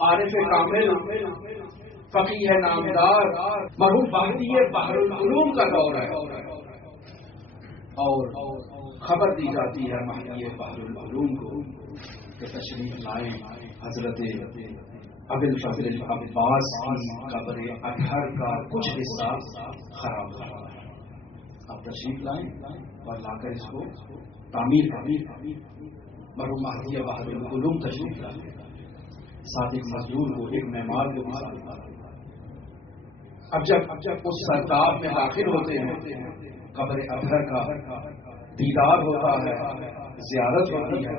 عارف کامل، فقیہ نامدار، مرحوم مہدی بحر العلوم کا دور ہے، اور خبر دی جاتی ہے مہدی بحر العلوم کو کہ تشریف لائیں حضرت ابو الفضل عباس کی قبر اطہر کا کچھ حصہ خراب ہو رہا ہے، آپ تشریف لائیں اور لا کر اس کو تعمیر کریں۔ مرحوم مہدی بحر العلوم تشریف لائیں، ساتھ ایک مزدور کو، ایک معمار کو بھی ساتھ لاتے ہیں۔ اب جب اس سرکار میں داخل ہوتے ہیں، قبر اطہر کا دیدار ہوتا ہے، زیارت ہوتی ہے،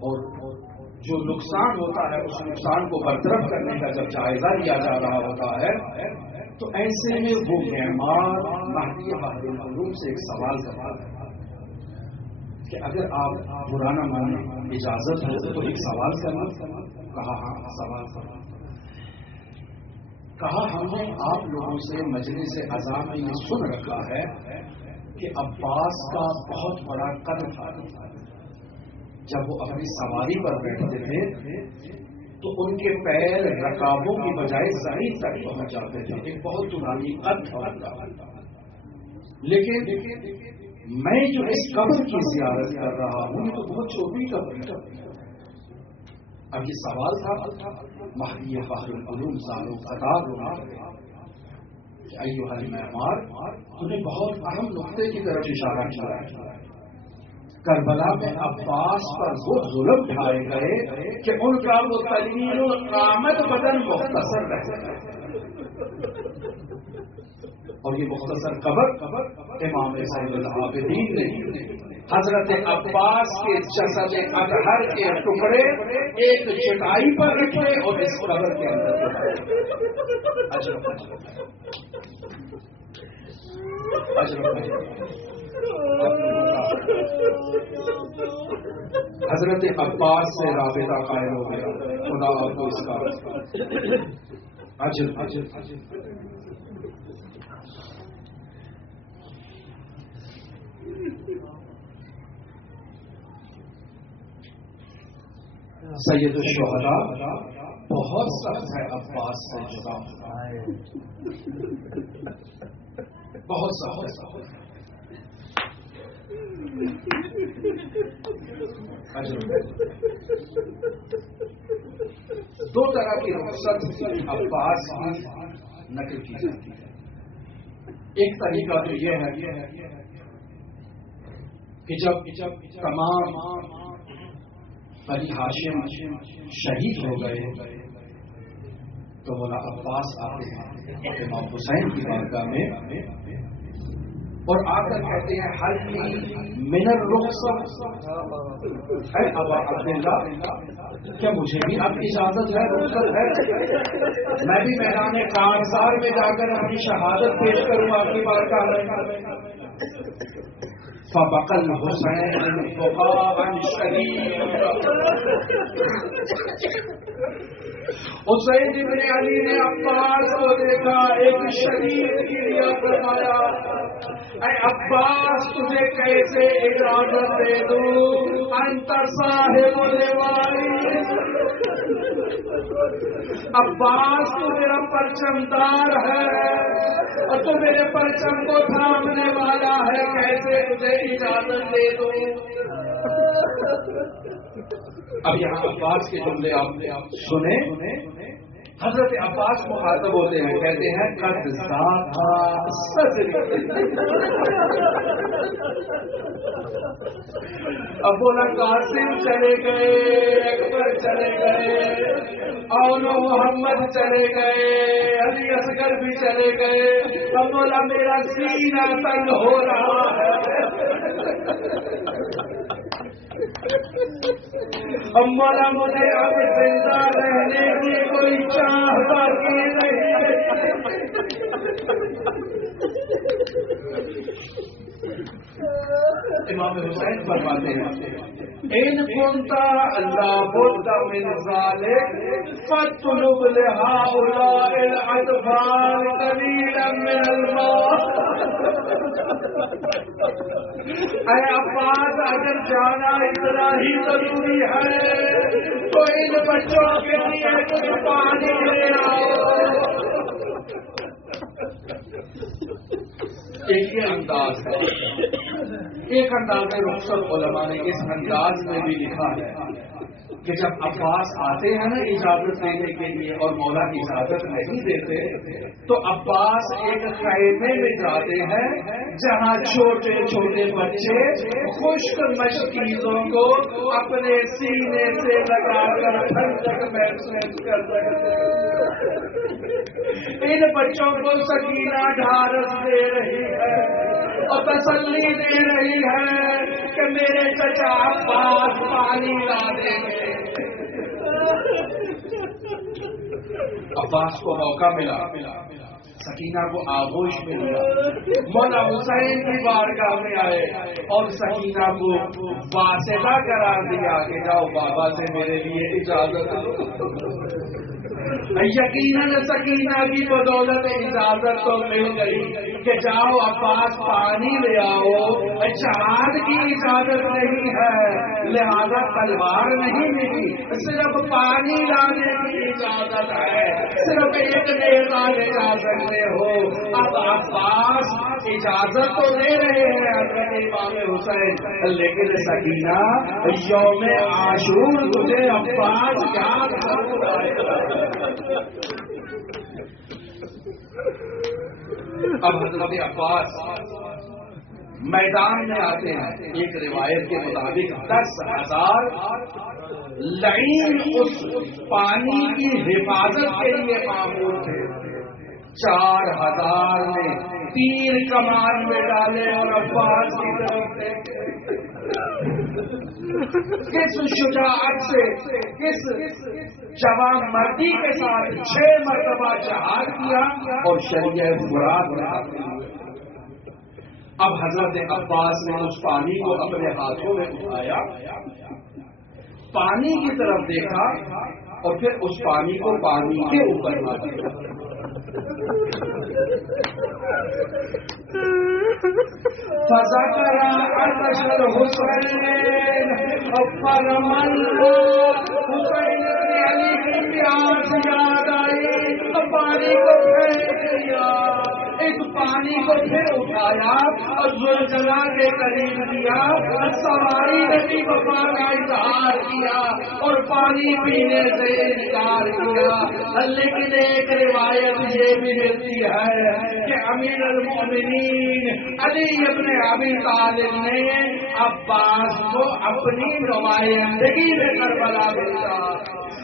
اور جو نقصان ہوتا ہے اس نقصان کو برطرف کرنے کا جب جائزہ لیا جا رہا ہوتا ہے، تو ایسے میں وہ معمار مہدی بحر العلوم سے ایک سوال کرتا ہے کہ اگر آپ پرانا ماننے اجازت ہو تو ایک سوال کرنا۔ کہا ہاں سوال کرنا۔ کہا ہم نے آپ لوگوں سے مجلس عزا میں یہ سن رکھا ہے کہ عباس کا بہت بڑا قدر تھا، جب وہ اپنی سواری پر بیٹھتے تھے تو ان کے پیر رکابوں کی بجائے زمین تک پہنچ جاتے تھے، ایک بہت طولانی قد تھا۔ لیکن میں جو اس قبر کی زیارت کر رہا ہوں یہ تو بہت چھوٹی قبر ہے۔ اب یہ سوال تھا مہدی بحر العلوم زالو خطاب ہونا کہ ایھا المعمار، انہوں نے بہت اہم نقطے کی طرف اشارہ کیا ہے۔ کربلا میں عباس پر وہ ظلم ڈھائے گئے کہ ان کا وہ طویل القامت بدن مختصر رہ گیا، اور یہ مختصر قبر امام زین العابدین نے حضرت عباس کے جسد اطہر کے ٹکڑے ایک چٹائی پر رکھے اور اس قبر کے اندر حضرت عباس سے رابطہ قائم ہو گیا، خدا آپ کو اس کا اجر۔ سید الشہداء بہت سخت ہے عباس سے جدا ہونا، بہت سخت ہے۔ دو طرح کی رخصت عباس کی نقل کی جاتی ہے۔ ایک طریقہ تو یہ ہے کہ جب تمام بنی ہاشم شہید ہو گئے تو مولا عباس آتے ہیں امام حسین کی بارگاہ میں اور آ کر کہتے ہیں حل من الرخصت اے ابا عبداللہ، کیا مجھے بھی آپ کی اجازت ہے، رخصت ہے، میں بھی میدان کارزار میں جا کر اپنی شہادت پیش کروں آپ کی بارگاہ میں؟ فبقى الحسين بقاء شديدا، حسین ابن علی نے عباس کو دیکھا، ایک شدید گریہ فرمایا، اے عباس تجھے کیسے اجازت دے دوں، انت صاحب الوائی، عباس تو میرا پرچمدار ہے اور تو میرے پرچم کو تھامنے والا ہے، کیسے تجھے اجازت دے دوں؟ اب یہاں عباس کے جملے آپ نے سنے، حضرت عباس مخاطب ہوتے ہیں، کہتے ہیں قد ذاق صدری، اب بولا قاسم چلے گئے، اکبر چلے گئے، اور محمد چلے گئے، علی اصغر بھی چلے گئے، اب بولا میرا سینہ تنگ ہو رہا ہے، اب مولا مجھے اب زندہ رہنے کی کوئی چاہ باقی نہیں ہے۔ امام حسین فرماتے ہیں ان کنتا لابد من ذلك فاطلب لهؤلاء الاطفال قليلا من الماء، اے عباس اگر جانا اتنا ہی ضروری ہے تو ان بچوں کے انداز ہے. ایک انداز رخصت علماء نے اس انداز میں بھی لکھا ہے کہ جب عباس آتے ہیں نا اجازت دینے کے لیے اور مولا اجازت نہیں دیتے تو عباس ایک خیمے میں جاتے ہیں جہاں چھوٹے چھوٹے بچے خشک مشکیزوں کو اپنے سینے سے لگا کر ٹھنڈک محسوس کر رہے ہیں. ان بچوں کو سکینہ ڈھارس دے رہی ہے اور تسلی دے رہی ہے کہ میرے چچا عباس پانی لا دیں گے. عباس کو موقع ملا, سکینہ کو آغوش میں لیا, مولا حسین کی بارگاہ میں آئے اور سکینہ کو واسطہ قرار دیا کہ جاؤ بابا سے میرے لیے اجازت دو. یقیناً سکینہ کی بدولت اجازت تو مل گئی کہ جاؤ عباس پانی لے آؤ. جہاد کی اجازت نہیں ہے لہذا تلوار نہیں ملی, صرف پانی لانے کی اجازت ہے, صرف ایک نیزہ لے جا سکتے ہو. اب عباس اجازت تو دے رہے ہیں حضرت امام حسین, لیکن سکینہ یوم عاشور تجھے عباس یاد ضرور آئے گا. اب حضرت عباس میدان میں آتے ہیں. ایک روایت کے مطابق 10,000 لعین اس پانی کی حفاظت کے لیے معمول تھے. 4,000 نے تیر کمان میں ڈالے اور عباس کی طرف دیکھے. کس شجاعت سے, کس جوان مردی کے ساتھ 6 مرتبہ جہاد کیا اور شریعت مراد میں. اب حضرت عباس نے اس پانی کو اپنے ہاتھوں میں اٹھایا, پانی کی طرف دیکھا اور پھر اس پانی کو پانی کے اوپر مارا. فذكر عطش الحسين فرمل حسین نے علی کی پیاس یاد آئی تو پانی کو پھینک دیا. اس پانی کو پھر اٹھایا اور زلزلہ کے قریب دیا. سواری نے بھی وفا کا اظہار کیا اور پانی پینے سے انکار کیا. لیکن ایک روایت یہ بھی ملتی ہے کہ امیر المومنین علی ابن ابی طالب نے عباس کو اپنی نمائندگی میں کربلا بھیجا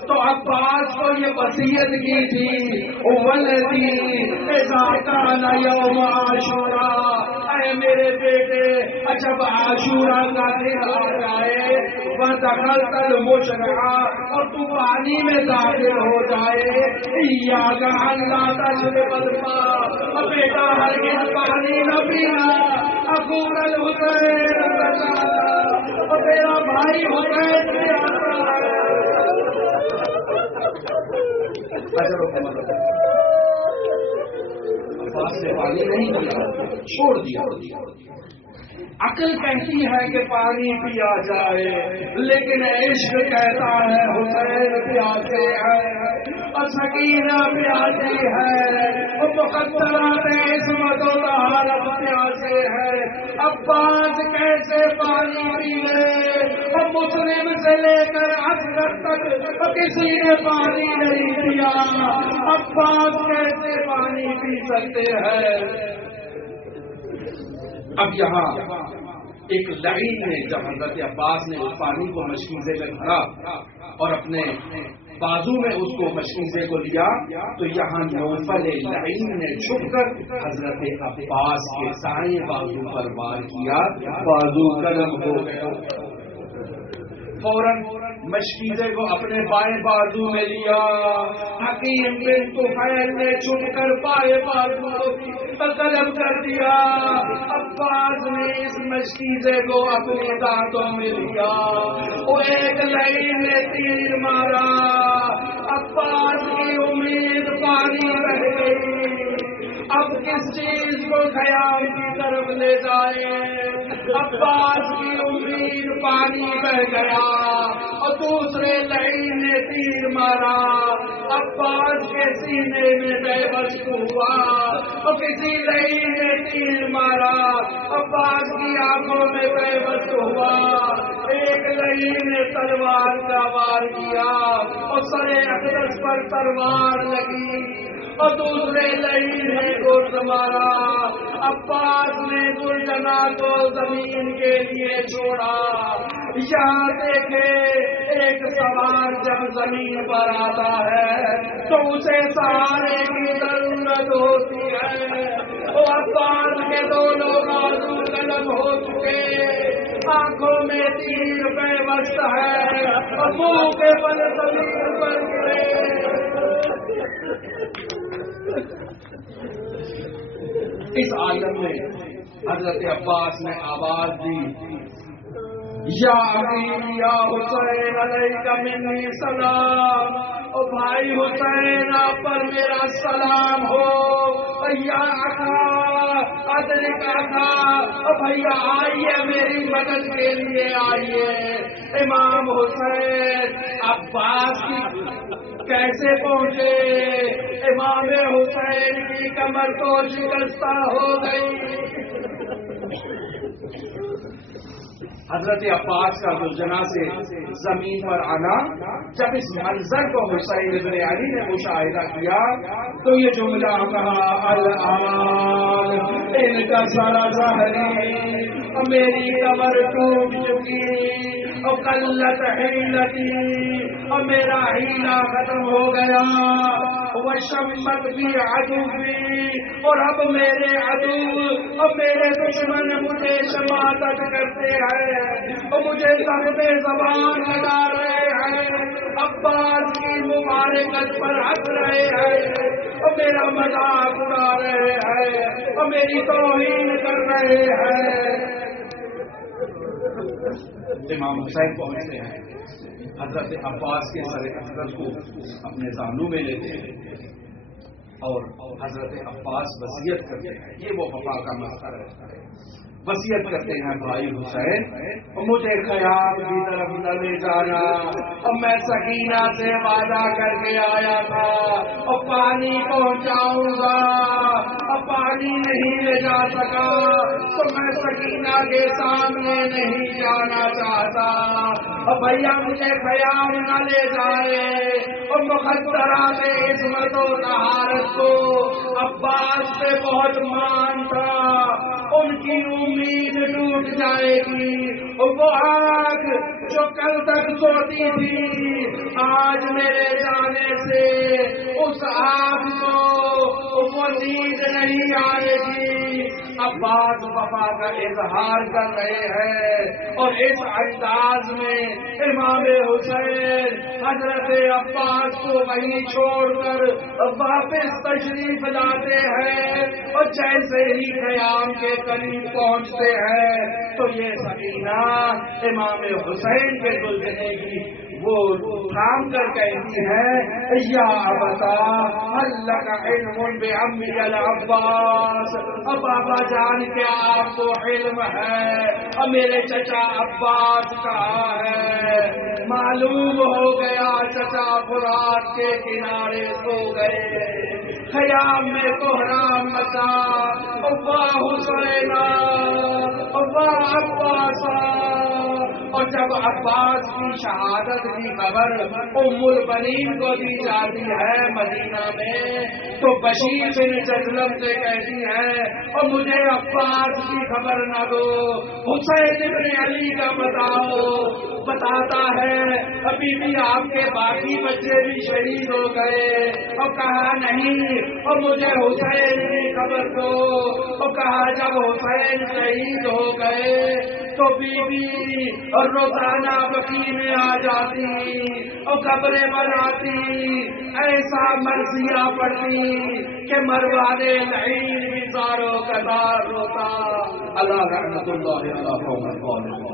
تو عباس کو یہ وصیت کی تھی ولدی اذا کان یوم عاشوراء, اے میرے بیٹے جب عاشورہ کا دن آ جائے ودخلت المشرع اور تو پانی میں داخل ہو جائے ایاک ان لا تشرب الماء, بیٹا ہرگز پانی نہ پینا. اخوک الحسین اور تیرا بھائی حسین بھی آتا ہے. عباس نے پانی نہیں پیا, چھوڑ دیا. عقل کہتی ہے کہ پانی پیا جائے, لیکن عشق کہتا ہے حسین پیاسے ہے اور سکینہ پیاسی ہے اور مقدرات عصمت و طہارت پیاسے ہے. عباس کیسے پانی پی لے؟ اور مسلم سے لے کر اصغر تک کسی نے پانی نہیں پیا. عباس کیسے پانی پی سکتے ہیں؟ اب یہاں ایک لعین نے جب حضرت عباس نے اس پانی کو مشکیزے میں بھرا اور اپنے بازو میں اس کو مشکیزے کو لیا تو یہاں نوفل لعین نے چھپ کر حضرت عباس کے سائیں بازو پر وار کیا, بازو قلم ہو گیا. فوراً مشکیزے کو اپنے بائیں بازو میں لیا. حکیم بن طفیل نے چھپ کر بائیں بازو کو قلم کر دیا. عباس نے اس مشکیزے کو اپنے دانتوں میں لیا. وہ ایک لعین نے تیر مارا. عباس کی امید پانی بہ گئی. اب کس چیز کو خیال کی طرف لے جائے؟ عباس کی امید پانی بہ گیا اور دوسرے لعین نے تیر مارا، عباس کے سینے میں بے بس ہوا، اور کسی لعین نے تیر مارا، عباس کی آنکھوں میں بے بس ہوا، ایک لعین نے تلوار کا وار کیا اور سر اقدس پر تلوار لگی، اور دوسرے لعین نے گرد مارا، عباس نے گلجنا کو زمین کے لیے چھوڑا۔ یہاں دیکھے ایک سوار جب زمین پر آتا ہے تو اسے سہارے کی ضرورت ہوتی ہے، وہ عباس کے دونوں بازو قلم ہو چکے، آنکھوں میں تیر بے بس ہے اور منہ کے بل زمین پر گرے۔ اس عالم میں حضرت عباس نے آواز دی، یا علی یا حسین علیک منی سلام، او بھائی حسین آپ پر میرا سلام ہو، یا آقا ادرک آقا، او بھیا آئیے میری مدد کے لیے آئیے۔ امام حسین عباس کی کیسے پہنچے؟ امام حسین کی کمر تو شکستہ ہو گئی۔ حضرت عباس کا گلجنا سے زمین پر آنا، جب اس منظر کو حسین ابن علی نے مشاہدہ کیا تو یہ جملہ کہا، الآن ان کا سارا ظاہری، میری کمر ٹوٹ چکی، اور قلت حیلتی، اور میرا ہیلا ختم ہو گیا، وہ شمت بھی عدو بھی، اور اب میرے عدو اور میرے دشمن مجھے شماتت کرتے ہیں اور مجھے ضرب زبان لگا رہے ہیں، عباس کی مبارکت پر ہنس رہے ہیں اور میرا مذاق اڑا رہے ہیں اور میری توہین کر رہے ہیں۔ امام حسین پہنچتے ہیں، حضرت عباس کے سر اقدس کو اپنے زانوں میں لیتے ہیں اور حضرت عباس وصیت کرتے ہیں، یہ وہ وفا کا مظہر ہے، وصیت کرتے ہیں بھائی حسین مجھے خیام کی طرف نہ لے جانا، اور میں سکینہ سے وعدہ کر کے آیا تھا اور پانی پہنچاؤں گا، اور پانی نہیں لے جا سکا تو میں سکینہ کے سامنے نہیں جانا چاہتا، اور بھیا مجھے خیام نہ لے جائے، اور مقدرات عصمت و طہارت کو عباس سے بہت مان تھا، ان کی امید ٹوٹ جائے گی، وہ آگ جو کل تک سوتی تھی آج میرے جانے سے اس آگ کو وہ نیند نہیں آئے گی۔ عباس وفا کا اظہار کر رہے ہیں اور اس انداز میں امام حسین حضرت عباس کو وہیں چھوڑ کر واپس تشریف لاتے ہیں، اور جیسے ہی قیام کے قریب پہنچتے ہیں تو یہ سکینہ امام حسین کے گلجنے کی وہ تھام کر کہتی ہے، یا ابتا اللہ کا علم بعمی العباس، اب بابا جان کیا آپ کو علم ہے اور میرے چچا عباس کہاں ہے؟ معلوم ہو گیا چچا فرات کے کنارے سو گئے، خیام میں کوہرام مچا، واہ حسینا واہ عباسا، اور جب عباس کی شہادت کی خبر ام البنین کو دی جاتی ہے مدینہ میں تو بشیر بن جزلم سے کہتی ہے اور مجھے عباس کی خبر نہ دو، حسین بن علی کا بتاؤ۔ بتاتا ہے ابھی بھی آپ کے باقی بچے بھی شہید ہو گئے، اور کہا نہیں اور مجھے حسین کی خبر دو، اور کہا جب حسین شہید ہو گئے تو بی بی اور روزانہ بقی میں آ جاتی اور قبریں بناتی، ایسا مرثیہ پڑتی کہ مروانے لعین بھی زاروں کا دار روتا۔ اللہ رحمت اللہ علیہ